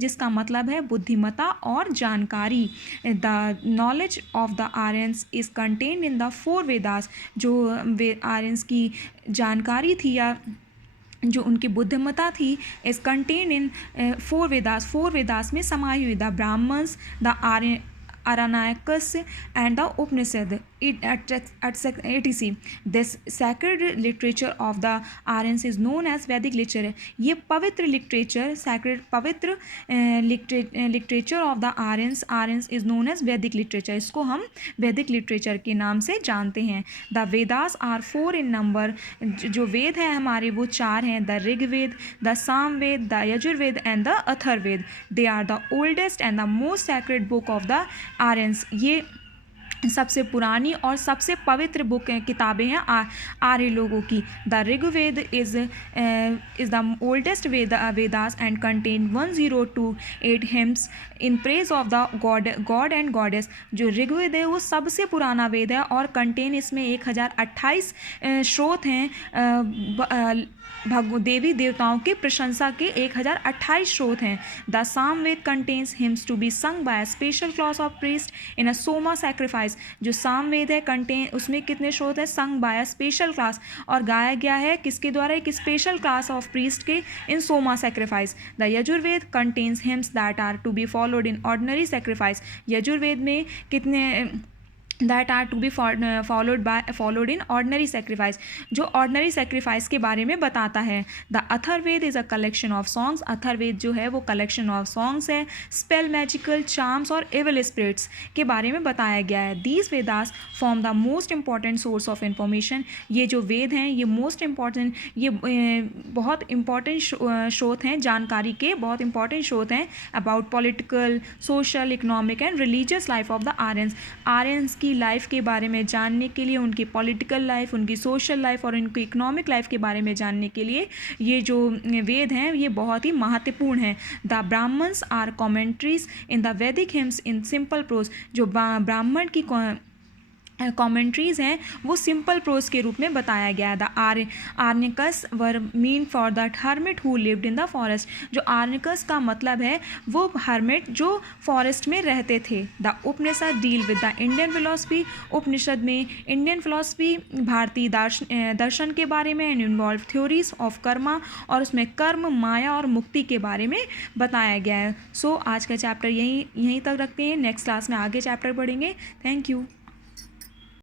जिसका मतलब है बुद्धिमत्ता और जानकारी। The knowledge of the Aryans is contained in the 4 Vedas. जो आर्यंस की जानकारी थी या जो उनकी बुद्धिमत्ता थी is contained in 4 Vedas. 4 Vedas में समाई हुई, the Brahmanas, the Aranyakas and the Upanishad, etc. This sacred literature of the Aryans is known as Vedic literature. ये पवित्र लिटरेचर, sacred पवित्र literature of the Aryans is known as Vedic literature. इसको हम वैदिक लिटरेचर के नाम से जानते हैं। The Vedas are 4 in number. जो वेद हैं हमारे वो 4 हैं, the Rigveda, the Samaveda, the Yajurveda and the Atharvaveda. They are the oldest and the most sacred book of the Aryans. ये सबसे पुरानी और सबसे पवित्र बुक किताबें हैं आर्य लोगों की। The Rigveda is the oldest Vedas and contain 1028 hymns in praise of the god and goddess. जो ऋग्वेद है वो सबसे पुराना वेद है और कंटेन इसमें 1028 श्रोत हैं, देवी देवताओं की प्रशंसा के 1028 श्रोत हैं। The Samaveda contains hymns to be sung by special class of priest in a soma sacrifice. जो सामवेद है कंटेन उसमें कितने श्रोत है, संग बाय स्पेशल क्लास, और गाया गया है किसके द्वारा, एक स्पेशल क्लास ऑफ प्रीस्ट के in soma sacrifice. The Yajurveda contains hymns that are to be followed in ordinary sacrifice. Yajurveda में कितने that are to be followed in ordinary sacrifice, जो ऑर्डनरी सेक्रीफाइस के बारे में बताता है। The Atharvaveda is a collection of songs. Atharvaveda जो है वो कलेक्शन ऑफ सॉन्ग्स है। स्पेल, मैजिकल, चार्म्स और एविल स्पिरिट्स के बारे में बताया गया है। These Vedas form the most important source of information. ये जो वेद हैं ये मोस्ट इम्पॉर्टेंट, ये बहुत इंपॉर्टेंट स्रोत हैं, जानकारी के बहुत इंपॉर्टेंट स्रोत हैं about political, social, economic and religious life of the Aryans. Aryans की लाइफ के बारे में जानने के लिए, उनकी पॉलिटिकल लाइफ, उनकी सोशल लाइफ और उनकी इकोनॉमिक लाइफ के बारे में जानने के लिए ये जो वेद हैं ये बहुत ही महत्वपूर्ण हैं। The Brahmanas are commentaries in the Vedic hymns in simple prose. जो ब्राह्मण की कॉमेंट्रीज़ हैं वो सिंपल प्रोज के रूप में बताया गया है। The Aranyakas were meant for that hermit who lived in the forest. जो आर्निकस का मतलब है वो हर्मिट जो फॉरेस्ट में रहते थे। The Upanishad deal with the Indian philosophy. Upanishad में इंडियन फिलोसफी, भारतीय दर्शन के बारे में, and involve theories of karma, और उसमें कर्म, माया और मुक्ति के बारे में बताया गया है। सो आज का चैप्टर यहीं तक रखते हैं। नेक्स्ट क्लास में आगे चैप्टर पढ़ेंगे। Thank you.